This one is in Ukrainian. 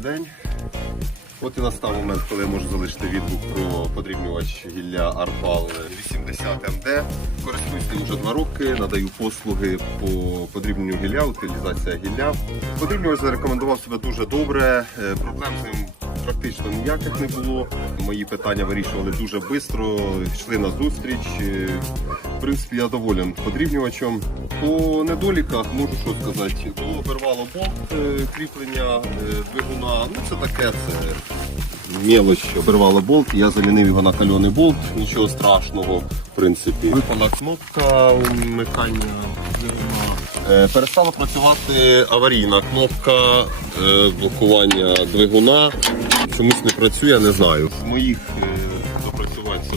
день. От і настав момент, коли я можу залишити відгук про подрібнювач гілля Арпал 80 МД. Користуюсь ним вже два роки, надаю послуги по подрібненню гілля, утилізація гілля. Подрібнювач зарекомендував себе дуже добре, е, проблем з ним практично ніяких не було. Мої питання вирішували дуже швидко, йшли на зустріч. Е, В принципі, я доволен подрібнювачем. По недоліках можу що сказати. Було обірвало болт е, кріплення е, двигуна. Ну це таке, це мелоч обірвало болт. Я замінив його на кальоний болт, нічого страшного, в принципі. Випала кнопка вмикання двигуна. Перестала працювати аварійна кнопка блокування двигуна. Чомусь не працює, не знаю. Моїх е, допрацювань це